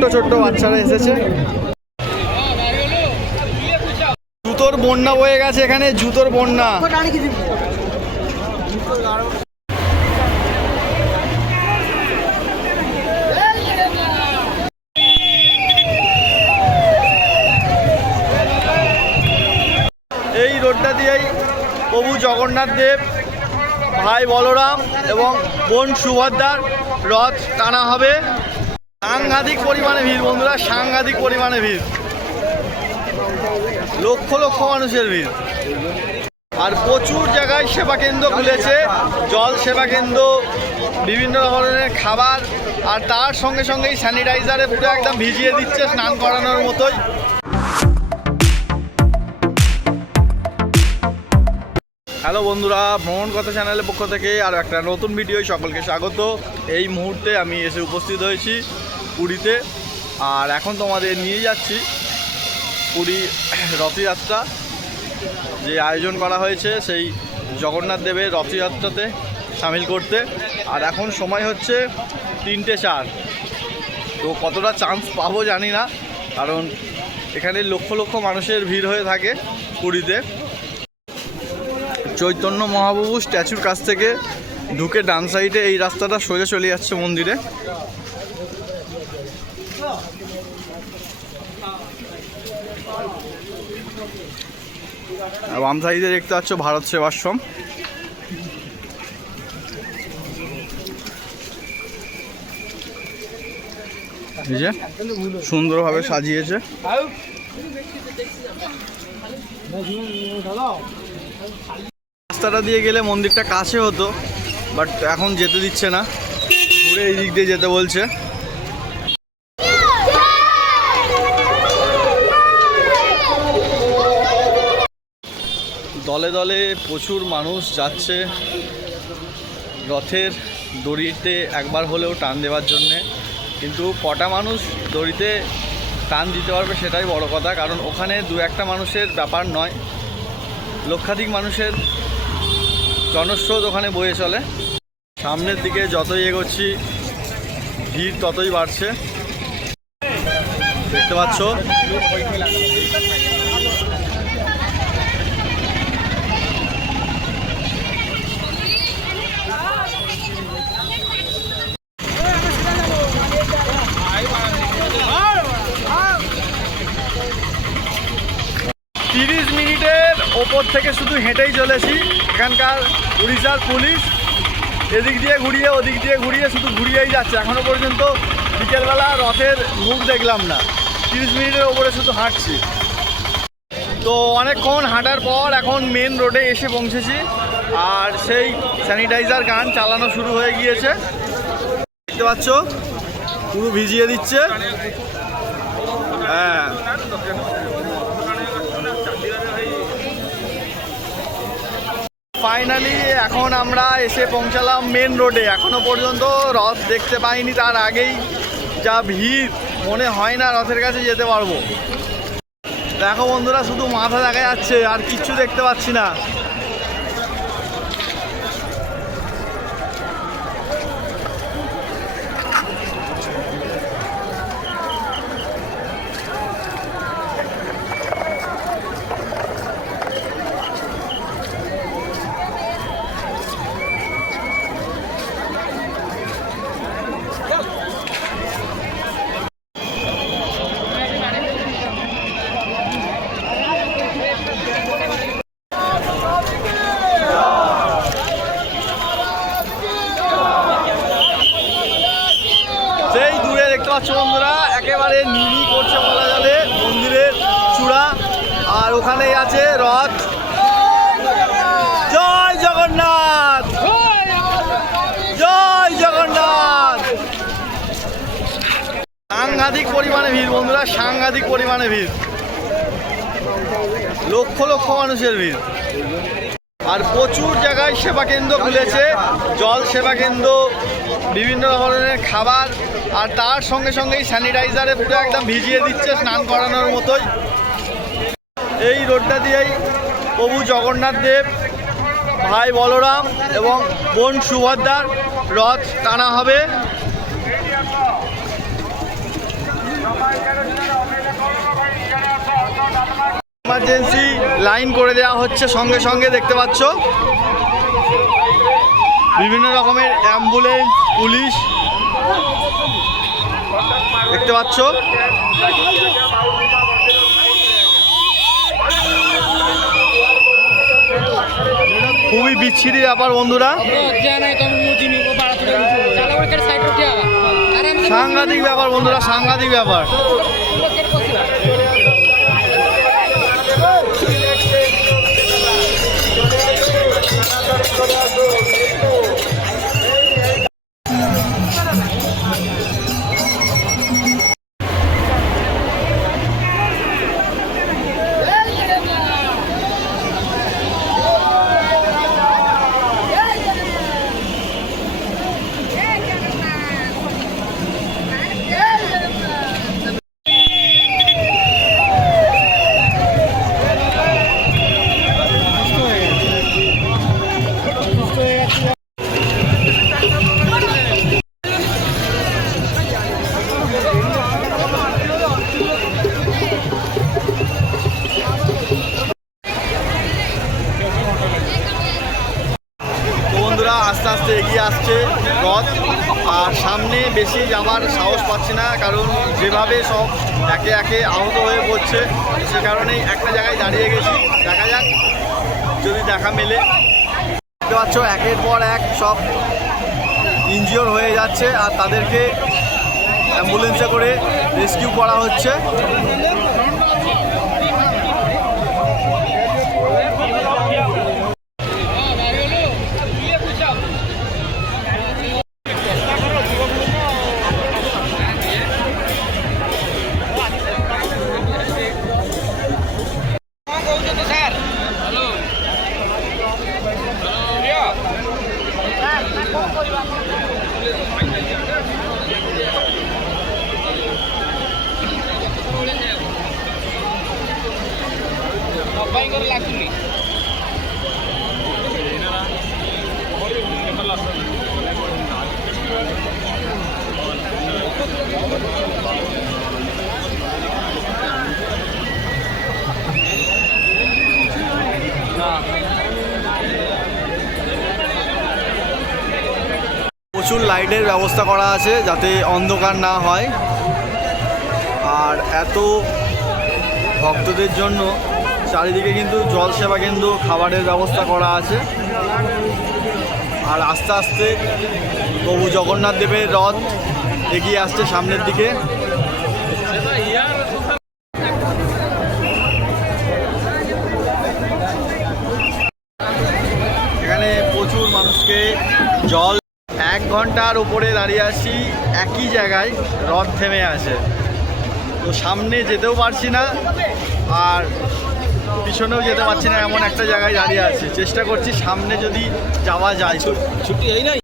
ছোট্ট ছোট্ট বাচ্চারা এসেছে। জুতোর বন্যা বয়ে গেছে এখানে, জুতোর বন্যা। এই রোডটা দিয়েই প্রভু জগন্নাথ দেব, ভাই বলরাম এবং বোন সুভদ্রার রথ টানা হবে। সাংঘাতিক পরিমাণে ভিড় বন্ধুরা, সাংঘাতিক পরিমাণে ভিড়, লক্ষ লক্ষ মানুষের ভিড়। আর প্রচুর জায়গায় সেবা কেন্দ্র খুলেছে, জল সেবা কেন্দ্র, বিভিন্ন ধরনের খাবার, আর তার সঙ্গে সঙ্গেই স্যানিটাইজারে পুরো একদম ভিজিয়ে দিচ্ছে স্নান করানোর মতোই। হ্যালো বন্ধুরা, ভ্রমণ কথা চ্যানেলের পক্ষ থেকে আরও একটা নতুন ভিডিও সকলকে স্বাগত। এই মুহূর্তে আমি এসে উপস্থিত হয়েছি পুরীতে, আর এখন তোমাদের নিয়ে যাচ্ছি পুরী রথযাত্রা যে আয়োজন করা হয়েছে সেই জগন্নাথ দেবের রথযাত্রাতে সামিল করতে। আর এখন সময় হচ্ছে 3:04। তো কতটা চান্স পাবো জানি না, কারণ এখানে লক্ষ লক্ষ মানুষের ভিড় হয়ে থাকে পুরীতে। চৈতন্য মহাপ্রভু স্ট্যাচুর কাছ থেকে ঢুকে ডান সাইডে এই রাস্তাটা সোজা চলে যাচ্ছে মন্দিরে। আর বাম সাইডে দেখতে পাচ্ছ ভারত সেবাশ্রম। এই যে সুন্দরভাবে সাজিয়েছে। রাস্তাটা দিয়ে গেলে মন্দিরটা কাছে হতো, বাট এখন যেতে দিচ্ছে না, ঘুরে এই দিক দিয়ে যেতে বলছে। দলে দলে প্রচুর মানুষ যাচ্ছে রথের দড়িতে একবার হলেও টান দেওয়ার জন্যে। কিন্তু কটা মানুষ দড়িতে টান দিতে পারবে সেটাই বড় কথা, কারণ ওখানে দু একটা মানুষের ব্যাপার নয়, লক্ষাধিক মানুষের জনস্রোত ওখানে বয়ে চলে। সামনের দিকে যতই এগোচ্ছি ভিড় ততই বাড়ছে, দেখতে পাচ্ছ। 30 মিনিটের ওপর থেকে শুধু হেঁটেই চলেছি। এখানকার উড়িষ্যার পুলিশ এদিক দিয়ে ঘুরিয়ে ওদিক দিয়ে ঘুরিয়ে শুধু ঘুরিয়েই যাচ্ছে। এখনও পর্যন্ত বিকেলবেলা রথের মুখ দেখলাম না। 30 মিনিটের ওপরে শুধু হাঁটছি। তো অনেকক্ষণ হাঁটার পর এখন মেন রোডে এসে পৌঁছেছি, আর সেই স্যানিটাইজার গান চালানো শুরু হয়ে গিয়েছে। দেখতে পাচ্ছ পুরো ভিজিয়ে দিচ্ছে। হ্যাঁ, ফাইনালি এখন আমরা এসে পৌঁছালাম মেন রোডে। এখনো পর্যন্ত রথ দেখতে পাইনি, তার আগেই যা ভিড়, মনে হয় না রথের কাছে যেতে পারবো। দেখো বন্ধুরা, শুধু মাথা দেখা যাচ্ছে আর কিচ্ছু দেখতে পাচ্ছি না। বন্ধুরা একেবারে নীলি করছে বলা যাবে মন্দিরের চূড়া, আর ওখানেই আছে রথ। জয় জগন্নাথ, জয় জগন্নাথ। সাংঘাতিক পরিমাণে ভিড় বন্ধুরা, সাংঘাতিক পরিমাণে ভিড়, লক্ষ লক্ষ মানুষের ভিড়। আর প্রচুর জায়গায় সেবা কেন্দ্র খুলেছে, জল সেবা কেন্দ্র, বিভিন্ন ধরনের খাবার, আর তার সঙ্গে সঙ্গেই স্যানিটাইজারে পুরো একদম ভিজিয়ে দিচ্ছে স্নান করানোর মতোই। এই রোডটা দিয়েই প্রভু জগন্নাথ দেব, ভাই বলরাম এবং বোন সুভদ্রার রথ টানা হবে। ইমার্জেন্সি লাইন করে দেওয়া হচ্ছে সঙ্গে সঙ্গে, দেখতে পাচ্ছ বিভিন্ন রকমের অ্যাম্বুলেন্স, পুলিশ দেখতে পাচ্ছ। খুবই বিচ্ছিরি ব্যাপার বন্ধুরা, সাংঘাতিক ব্যাপার বন্ধুরা, সাংঘাতিক ব্যাপার। আস্তে আস্তে এগিয়ে আসছে রথ, আর সামনে বেশি যাবার সাহস পাচ্ছি না, কারণ যেভাবে সব একে একে আহত হয়ে পড়ছে, সে কারণেই একটা জায়গায় দাঁড়িয়ে গেছি। দেখা যাক যদি দেখা মেলে। দেখতে পাচ্ছ একের পর এক সব ইনজিওর হয়ে যাচ্ছে, আর তাদেরকে অ্যাম্বুলেন্সে করে রেস্কিউ করা হচ্ছে। প্রচুর লাইটের ব্যবস্থা করা আছে যাতে অন্ধকার না হয়, আর এত ভক্তদের জন্য চারিদিকে কিন্তু জল সেবা কেন্দ্র, খাবারের ব্যবস্থা করা আছে। আর আস্তে আস্তে প্রভু জগন্নাথ দেবের রথ এগিয়ে আসছে সামনের দিকে। এখানে প্রচুর মানুষকে জল, 1 ঘন্টার উপরে দাঁড়িয়ে আছি একই জায়গায়, রথ থেমে আছে। তো সামনে যেতেও পারছি না আর পিছনেও যেতে পারছি না, এমন একটা জায়গায় দাঁড়িয়ে আছি। চেষ্টা করছি সামনে যদি যাওয়া যায়। ছুটি এই নাই।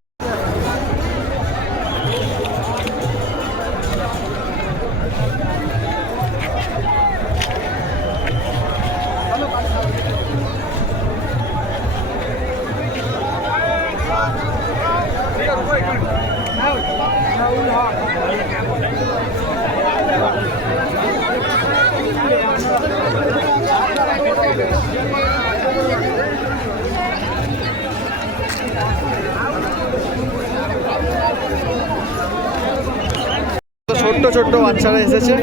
ছোট্ট ছোট্ট বাচ্চারা এসেছে।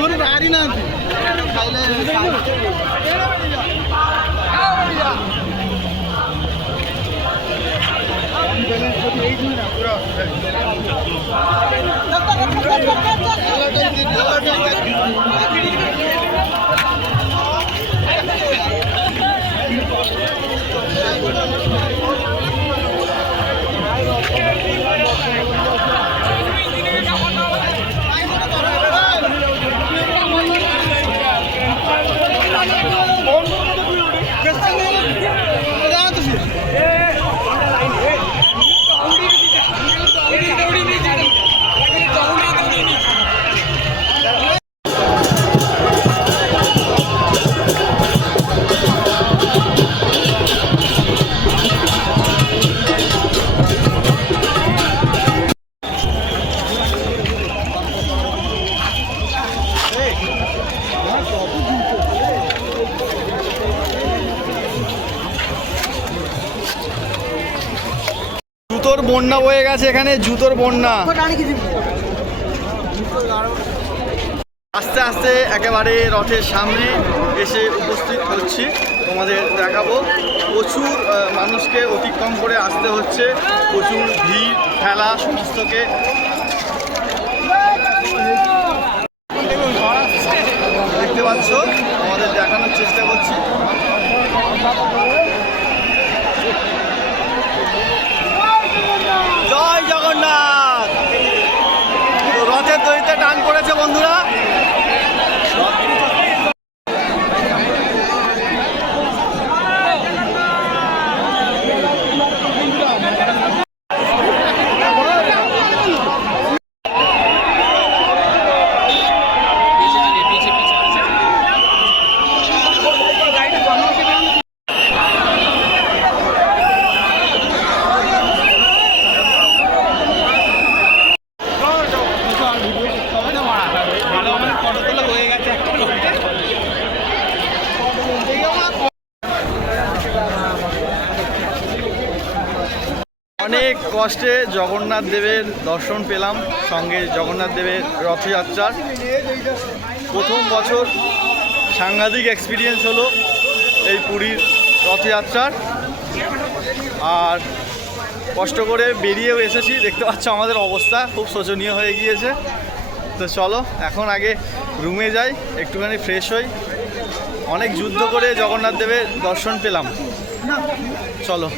ମୋର ବାହାରି ନାହାନ୍ତି ଖାଇଲେ জুতোর বন্যা বয়ে গেছে এখানে, জুতোর বন্যা। আস্তে আস্তে একেবারে রথের সামনে এসে উপস্থিত হচ্ছি, তোমাদের দেখাবো। প্রচুর মানুষকে অতিক্রম করে আসতে হচ্ছে, প্রচুর ভিড় ঠেলা সমস্তকে। দেখতে পাচ্ছ, আমাদের দেখানোর চেষ্টা করছি। জয় জগন্নাথ। তো রথের দড়িতে টান পড়েছে বন্ধুরা। অনেক কষ্টে জগন্নাথ দেবের দর্শন পেলাম, সঙ্গে জগন্নাথ দেবের রথযাত্রার প্রথম বছর। সাংঘাতিক এক্সপিরিয়েন্স হলো এই পুরীর রথযাত্রার। আর কষ্ট করে বেরিয়েও এসেছি, দেখতে পাচ্ছ আমাদের অবস্থা খুব শোচনীয় হয়ে গিয়েছে। তো চলো এখন আগে রুমে যাই, একটুখানি ফ্রেশ হই। অনেক যুদ্ধ করে জগন্নাথ দেবের দর্শন পেলাম, চলো।